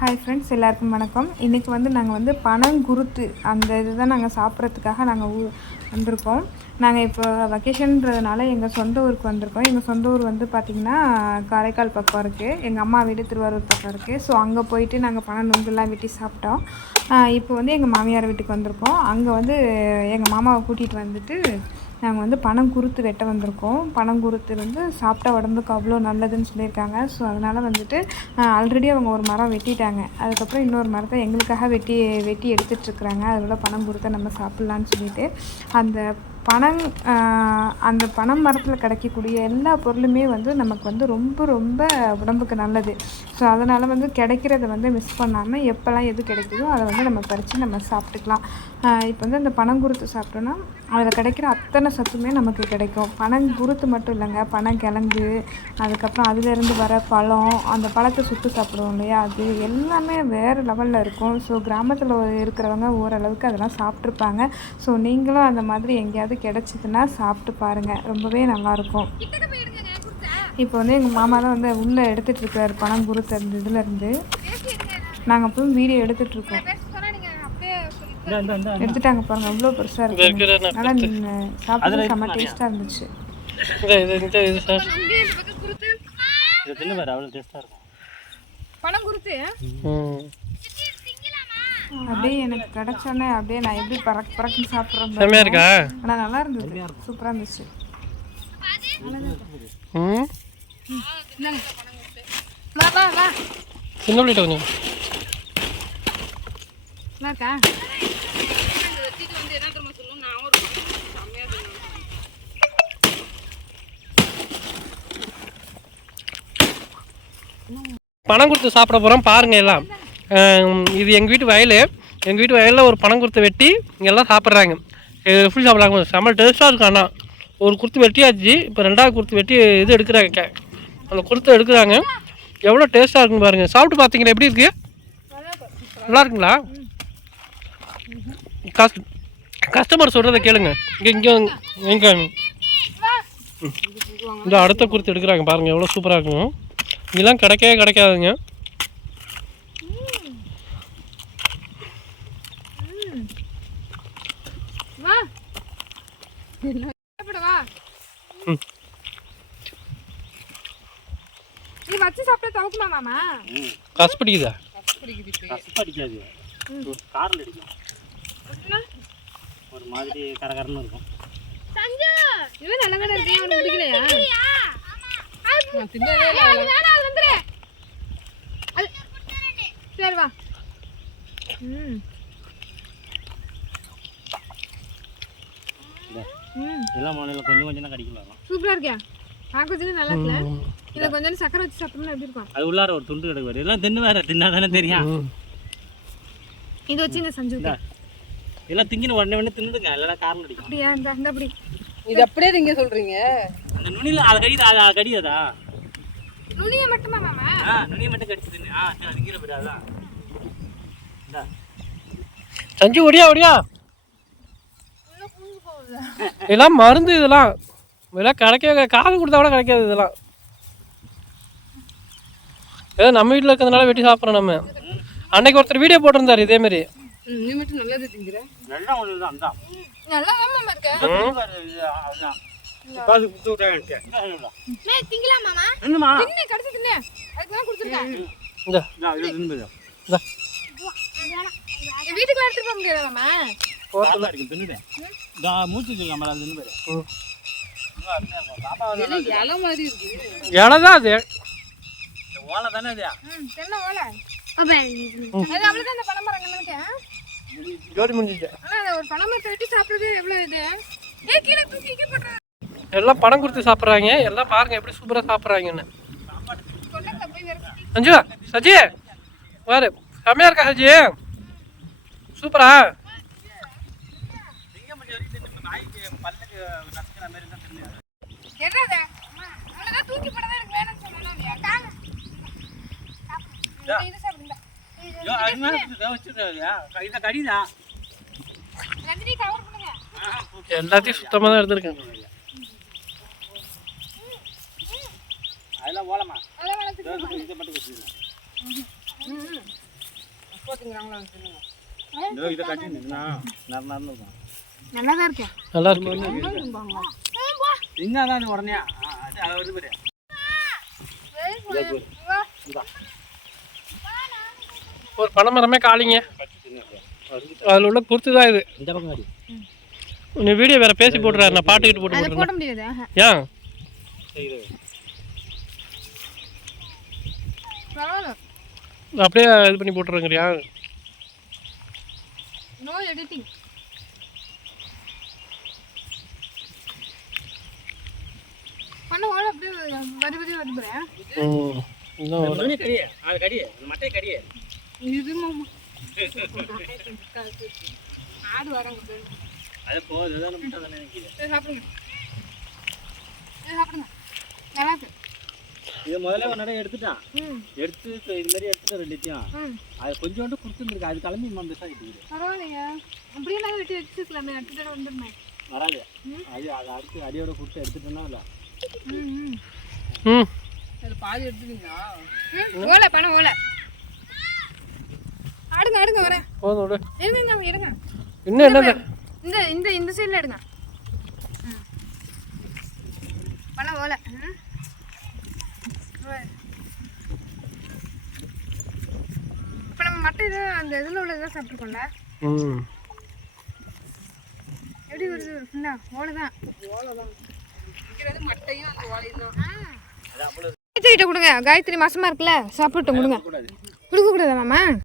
Hi friends எல்லாருக்கும் வணக்கம். இன்றைக்கி வந்து நாங்கள் வந்து பனங்குருத்து அந்த இது தான் நாங்கள் சாப்பிட்றதுக்காக நாங்கள் ஊ வந்திருக்கோம். நாங்கள் இப்போ வெக்கேஷன்றதுனால எங்கள் சொந்த ஊருக்கு வந்திருக்கோம். எங்கள் சொந்த ஊர் வந்து பார்த்திங்கன்னா காரைக்கால் பக்கம் இருக்குது எங்கள் அம்மா வீடு திருவாரூர் பக்கம் இருக்குது ஸோ அங்கே போயிட்டு நாங்கள் பணம் நுங்குலாம் வெட்டி சாப்பிட்டோம். இப்போ வந்து எங்கள் மாமியார் வீட்டுக்கு வந்திருக்கோம். அங்கே வந்து எங்கள் மாமாவை கூட்டிகிட்டு வந்துட்டு நாங்கள் வந்து பணம் குருத்து வெட்ட வந்திருக்கோம். பணம் குருத்து வந்து சாப்பிட்டா உடம்புக்கு அவ்வளோ நல்லதுன்னு சொல்லியிருக்காங்க. ஸோ அதனால் வந்துட்டு ஆல்ரெடி அவங்க ஒரு மரம் வெட்டிட்டாங்க. அதுக்கப்புறம் இன்னொரு மரத்தை எங்களுக்காக வெட்டி வெட்டி எடுத்துகிட்ருக்குறாங்க அதில் பணம் குருத்தை நம்ம சாப்பிட்லான்னு சொல்லிட்டு அந்த பனங் அந்த பனை மரத்தில் கிடைக்கக்கூடிய எல்லா பொருளுமே வந்து நமக்கு வந்து ரொம்ப ரொம்ப உடம்புக்கு நல்லது. ஸோ அதனால் வந்து கிடைக்கிறத வந்து மிஸ் பண்ணாமல் எப்போல்லாம் எது கிடைக்குதோ அதை வந்து நம்ம பறித்து நம்ம சாப்பிட்டுக்கலாம். இப்போ வந்து அந்த பனங்குருத்து சாப்பிட்டோன்னா அதில் கிடைக்கிற அத்தனை சத்துமே நமக்கு கிடைக்கும். பனங்குருத்து மட்டும் இல்லைங்க பனங்கிழங்கு அதுக்கப்புறம் அதுலேருந்து வர பழம் அந்த பழத்தை சுட்டு சாப்பிடுவோம் இல்லையா? அது எல்லாமே வேறு லெவலில் இருக்கும். ஸோ கிராமத்தில் இருக்கிறவங்க ஓரளவுக்கு அதெல்லாம் சாப்பிட்ருப்பாங்க ஸோ நீங்களும் அந்த மாதிரி எங்கேயாவது கிடைச்சிதுன்னா சாப்பிட்டு பாருங்கள் ரொம்பவே நல்லாயிருக்கும். இப்போ வந்து எங்கள் மாமா தான் வந்து உள்ளே எடுத்துகிட்டு இருக்காரு. பணம் குருத்து அந்த இதுலேருந்து நாங்கள் போய் வீடியோ எடுத்துகிட்ருக்கோம் எடுத்துட்டாங்க பாருங்க. அவ்வளோ பெருசாக இருக்கு நல்லா நின்னு சாப்பிட்டு செம்ம டேஸ்ட்டாக இருந்துச்சு. இது இது அப்படியே எனக்கு கிடைச்சோன்னே அப்படியே நான் எப்படி பறக்கு பறக்குன்னு சாப்பிட்றேன் செம்மையா இருக்கா? ஆனால் நல்லா இருந்தது. சூப்பராக இருந்துச்சு. ம்? வா வா வா சின்ன பிள்ளைகிட்ட கொஞ்சம். நல்லா இருக்கா? பணம் கொடுத்து சாப்பிட போகிறோம் பாருங்க எல்லாம். இது எங்கள் வீட்டு வயல். எங்கள் வீட்டு வயலில் ஒரு பணம் கொடுத்து வெட்டி எல்லாம் சாப்பிட்றாங்க. எப்படி சாப்பிட்றாங்க. செம்ம டேஸ்ட்டாக இருக்கும் ஆனால் ஒரு குருத்து வெட்டியாச்சு. இப்போ ரெண்டாவது குருத்து வெட்டி இது எடுக்கிறாங்க. க- அந்த குருத்தை எடுக்கிறாங்க. எவ்வளோ டேஸ்ட்டாக இருக்குன்னு பாருங்கள் சாப்பிட்டு பார்த்தீங்கன்னா எப்படி இருக்குது நல்லா இருக்குங்களா? கஸ்ட் கஸ்டமர் சொல்கிறத கேளுங்க. இங்கே இங்கே இங்கே. இந்த அடுத்த குருத்து எடுக்கிறாங்க பாருங்கள் எவ்வளோ சூப்பராக இருக்கும். இதெல்லாம் கிடைக்கவே கிடைக்காதுங்க. வா. சாப்பிட வா. ம். நீ வச்சு சாப்பிட்டா தவக்குமா மாமா? கசு பிடிக்குதா? காரில் அடிக்கும். ஒரு மாதிரி கரகரன்னு இருக்கும். சஞ்சு இவன் நல்ல வேலை இருக்கேன் பிடிக்கலையா சரி வா ம் ம் எல்லா மாநிலம் கொஞ்சம் கொஞ்சம் தான் கடிக்கலாம் சூப்பரா இருக்கியா? பார்க்க வச்சு நல்லா இருக்குல்ல? இதில் கொஞ்சம் சக்கரை வச்சு சாப்பிட்டோம்னா எப்படி இருக்கும்? அது உள்ளார ஒரு துண்டு கிடக்கு எல்லாம் தின்னு வேற தின்னா தானே தெரியும். இது வச்சு இந்த சஞ்சு. எல்லாம் திங்கின்னு உடனே உடனே தின்னுடுங்க. இல்லைன்னா காரில் அடிக்கும். அப்படியா? இந்த இந்த அப்படி. இது அப்படியே நீங்க சொல்றீங்க? அந்த நுனியில் அதை கடிதா அதை கடியாதா? நுனியை மட்டுமா மாமா? ஆ நுனியை மட்டும் கடிச்சு தின்னு. ஆ அது கீழே போயிடாதா இந்தா. சஞ்சு ஒடியா ஒடியா? இதெல்லாம் மருந்து இதெல்லாம். இதெல்லாம் கிடைக்கவே காது கொடுத்தா கூட கிடைக்காது இதெல்லாம். ஏதோ நம்ம வீட்டில் இருக்கிறதுனால வெட்டி சாப்பிட்றோம் நம்ம. அன்னைக்கு ஒருத்தர் வீடியோ போட்டிருந்தாரு இதே மாதிரி ம், நீ மட்டும் நல்லது திங்கிற. நல்லா ஒன்று தான் தான் நல்லா மாமா இருக்க. இப்போ அது குத்து விட்டேன் திங்கலாம் மாமா? என்னம்மா? தின்னு கடிச்சு தின்னு. அதுக்கு தான் கொடுத்துருக்கேன். இந்த. இது தின்னு போயிடும் இந்த. என் வீட்டுக்கு எடுத்துட்டு போக முடியாது இருக்கு சொல்லலாம் அது தின்னு பாப்பா இலை மாதிரி இருக்கு. இலை தான் அது ஓலை தானே இது? ம் தென்னை ஓலை. அது அவ்வளோதான் இந்த பழமரங்களுக்கு ஜோடி முடிஞ்சிச்சு. ஆனால் அதை ஒரு பழமரத்தை வெட்டி சாப்பிட்றது எவ்வளோ இது? ஏ கீழே தூக்கி கீழே போட்டுற. எல்லாம் பணம் கொடுத்து சாப்பிட்றாங்க. எல்லாம் பாருங்க எப்படி சூப்பராக சாப்பிட்றாங்கன்னு. சஞ்சு சஜி பாரு செம்மையா இருக்கா சஜி? சூப்பரா? தூக்கி எனக்கு வேணும்னு சொன்னேன் தாங்க. இது சாப்பிடுங்க. இதை கடிதா நந்தினி கவர் பண்ணுங்க. எல்லாத்தையும் சுத்தமாக தான் எடுத்துருக்கேன். அதெல்லாம் ஓலமா. அதெல்லாம் வளர்த்து இதை மட்டும் போட்டுங்கிறாங்களா சொல்லுங்க இருக்கும். நல்லா தான் இருக்கேன் நல்லா இருக்கு. உடனே அது வருது பாரு ஒரு பனை மரமே காலிங்க அதில் உள்ள குருத்து தான் இது இந்த பக்கம் கடி நீ வீடியோ வேற பேசி போட்டுறாரு நான் பாட்டுக்கிட்டு போட்டு போட முடியாது. ஏன் அப்படியே இது பண்ணி போட்டுருங்கிறியா நோ எடிட்டிங் பண்ண ஓட அப்படியே வரி வரி வருதுறேன் ம் இன்னும் ஒரு- மணி கடி அது கடி அந்த மட்டையை கடி இது மாமா. ஆடு வராங்க. அது இதை சாப்பிடுங்க. இதை சாப்பிடுங்க. நல்லா இருக்கு. இது முதல்ல ஒரு நடை எடுத்துட்டான். ம். எடுத்து இது மாதிரி எடுத்துட்டு ரெண்டுத்தையும் அது கொஞ்சோண்டு கொடுத்துருக்கு அது கிளம்பி மந்த தான் இருக்குது பரவாயில்லைங்க அப்படியே நாங்கள் வெட்டி வச்சுக்கலாமே அடுத்த வந்துருமே வராது. அது அதை அடுத்து அடியோட கொடுத்து எடுத்துட்டோம்னா இல்லை. ம். ம் ம் அதுல பாதி எடுத்துட்டீங்களா? ஓலை பணம் ஓலை. ஆடுங்க ஆடுங்க வரேன். போதும் விடு. இன்னும் என்ன இந்த இந்த இந்த சைடில் எடுங்க. பணம் ஓலை. ம். இப்போ நம்ம மட்டை இது அந்த இதில் உள்ளதான் சாப்பிட்ருக்கோம்ல ம். எப்படி வருது? ஃபுல்லா ஓலை தான் ஓலையும் தான் கொடுங்க. காயத்ரி மாசமா இருக்குல்ல. சாப்பிட்டு கொடுங்க. கூடாது கொடுக்க கூடாதா மாமா?